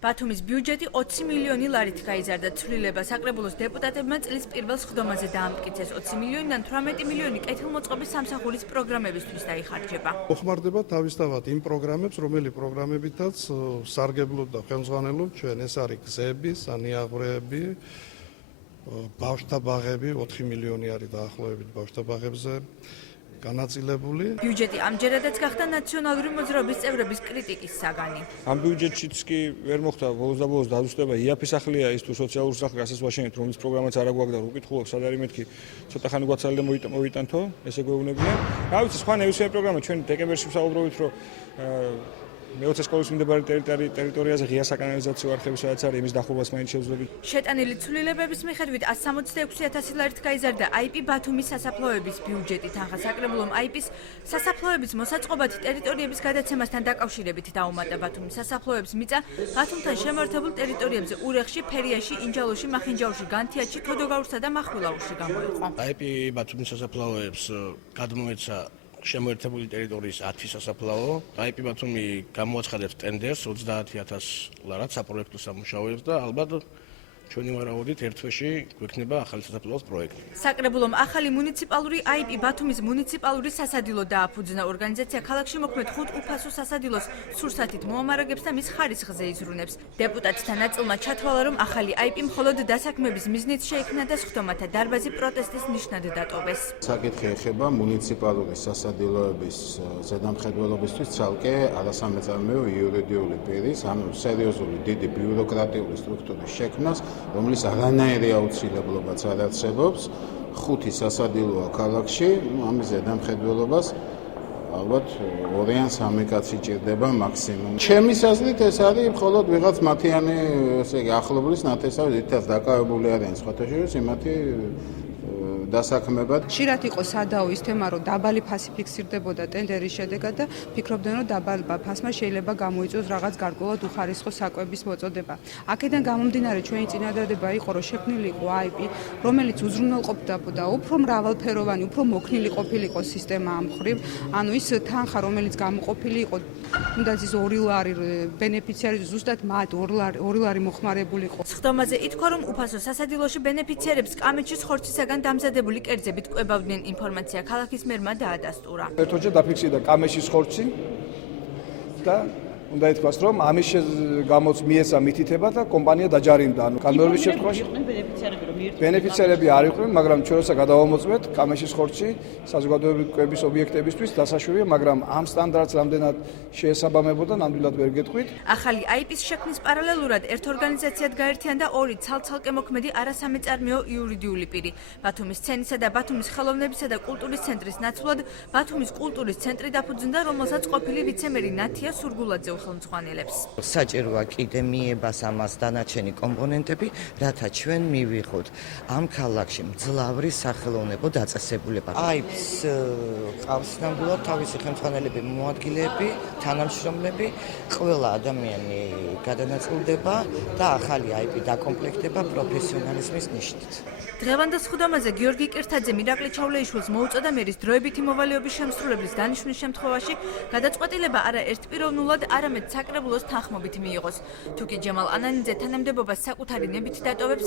ბათუმის ბიუჯეტი 20 მილიონი ლარით გაიზარდა. ცვლილება საკრებულოს დეპუტატებმა წლის პირველ სხდომაზე დაამტკიცეს. 20 მილიონიდან 18 მილიონი კეთილმოწყობის სამსახურის პროგრამებისთვის დაიხარჯება. მოხმარდება თავისთავად იმ პროგრამებს, რომელი პროგრამებითაც სარგებლობ და ხელმძღვანელობ ჩვენ. ეს არის გზები, სანიაღვრეები, ბავშვთა ბაღები, 4 მილიონი არის დაახლოებით ბავშვთა ბაღებზე განაწილებული. ბიუჯეტი ამჯერადაც გახდა ნაციონალური მოძრაობის წევრების კრიტიკის საგანი. ამ ბიუჯეტშიც კი ვერ მოხდა ბოლოს და ბოლოს დაზუსტება. იაფი სახლია ის თუ სოციალური სახლი რასაც ვაშენებთ, რომლის პროგრამაც არ აგვაქვს და უკითხულობ, სად არის მეთქი, ცოტა ხანი გვაცალე მოვიტანთო, ესე გვეუბნებიან. რა ვიცი, სხვა ნებისმიერი პროგრამა ჩვენ დეკემბერში ვსაუბრობთ, რომ მეოცე სკოლის მიმდებარე ტერიტორიაზე ღია საკანალიზაციო არხები სადაც არის, იმის დახურვას მაინც შევძლებით. შეტანილი ცვლილებების მიხედვით 166,000 ლარით გაიზარდა IP ბათუმის სასაფლაოების ბიუჯეტი. თანხა საკრებულომ IP-ს სასაფლაოების მოსაწყობად ტერიტორიების გადაცემასთან დაკავშირებით დაუმატა. ბათუმის სასაფლაოების მიწა ბათუმთან შემართებულ ტერიტორიებზე ურეხში, ფერიაში, ინჯალოში, მახინჯაურში, განთიადში, თოდოგაურსა და მახვილაურში გამოიყო. IP ბათუმის სასაფლაოებს გადმოეცა შემოერთებული ტერიტორიის 10 სასაფლაო. IP ბათუმი გამოაცხადებს ტენდერს 30,000 ლარად საპროექტო სამუშაოებს და ალბათ ჩვენი ვარაუდით ერთ თვეში გვექნება ახალი სასაფლაოს პროექტი. საკრებულომ ახალი მუნიციპალური IP ბათუმის მუნიციპალური სასადილო დააფუძნა. ორგანიზაცია ქალაქში მოქმედ 5 უფასო სასადილოს სურსათით მოამარაგებს და მის ხარისხზე იზრუნებს. დეპუტატთა ნაწილმა ჩათვალა, რომ ახალი IP მხოლოდ დასაქმების მიზნით შეიქმნა და სხდომათა დარბაზი პროტესტის ნიშნად დატოვეს. საკითხი ეხება მუნიციპალური სასადილოების ზედამხედველობისთვის ცალკე არასამეწარმეო იურიდიული პირის, ანუ სერიოზული დიდი ბიუროკრატიული სტრუქტურის შექმნას, რომლის არანაირი აუცილებლობაც არ არსებობს. 5 სასადილოა ქალაქში, ამის ზედამხედველობას ალბათ 2 ან 3 კაცი ჭირდება მაქსიმუმ. ჩემი აზრით ეს არის მხოლოდ ვიღაც მათიანი, ესე იგი, ახლობლის ნათესავი, რითაც დაკავებული არიან სხვათა შორის იმათი დასაქმებად. ხშირად იყო სადაო ის თემა, რომ დაბალი ფასი ფიქსირდებოდა ტენდერის შედეგად და ფიქრობდნენ, რომ დაბალ ფასმა შეიძლება გამოიწვიოს რაღაც გარკვეულად უხარისხო საკვების მოწოდება. აქედან გამომდინარე ჩვენი წინადადება იყო, რომ შექმნილიყო IP, რომელიც უზრუნველყოფდა უფრო მრავალფეროვანი, უფრო მოქნილი ყოფილიყო სისტემა ამ მხრივ. ანუ ის თანხა, რომელიც გამოყოფილი იყო, თუნდაც ის 2 ლარი ბენეფიციარი ზუსტად მათ 2 ლარი მოხმარებულიყო. სხდომაზე ითქვა, რომ უფასო სასადილოში ბენეფიციარებს კამეჩის ხორცისაგან დამზადებული კერძებით კვებავდნენ. ინფორმაცია ქალაქის მერმა დაადასტურა. ერთօჯერ დაფიქსირდა კამეშის ხორცი და უნდა ითქვას, რომ ამის გამოც მიეცა მითითება და კომპანია დაჯარიმდა. ანუ განმეორების შემთხვევაში ბენეფიციარები არ იყვნენ, მაგრამ ჩვენ როცა გადავამოწმეთ კამეშის ხორცი საზოგადოებრივი კვების ობიექტებისთვის დასაშვებია, მაგრამ ამ სტანდარტს რამდენად შეესაბამებოდა, ნამდვილად ვერ გეტყვით. ახალი IP-ს შექმნის პარალელურად ერთ ორგანიზაციად გაერთიანდა 2 ცალ-ცალკე მოქმედი არასამეწარმეო იურიდიული პირი. ბათუმის სცენისა და ბათუმის ხელოვნებისა და კულტურის ცენტრის ნაცვლად ბათუმის კულტურის ცენტრი დაფუძნდა, რომელსაც ყოფილი ვიცემერი ნათია სურგულაძე ხელმძღვანელებს. საჭიროა კიდე მიებას ამას დანარჩენი კომპონენტები, რათა ჩვენ მივიღოთ ამ ქალაქში მძლავრი სახელოვნებო დაწესებულება. IP-ს ყავს ნამდვილად თავისი ხელმძღვანელები, მოადგილეები, თანამშრომლები, ყველა ადამიანი გადანაწილდება და ახალი IP დაკომპლექტება პროფესიონალიზმის ნიშნით. დღევანდელ სხდომაზე გიორგი კირთაძე მირაკლი ჩავლეიშვილს მოუწოდა მერის დროებითი მოვალეობის შემსრულებლის დანიშვნის შემთხვევაში გადაწყვეტილება არა ერთპიროვნულად, არამედ საკრებულოს თანხმობით მიიღოს. თუკი ჯემალ ანანიძე თანამდებობას საკუთარი ნებით დატოვებს,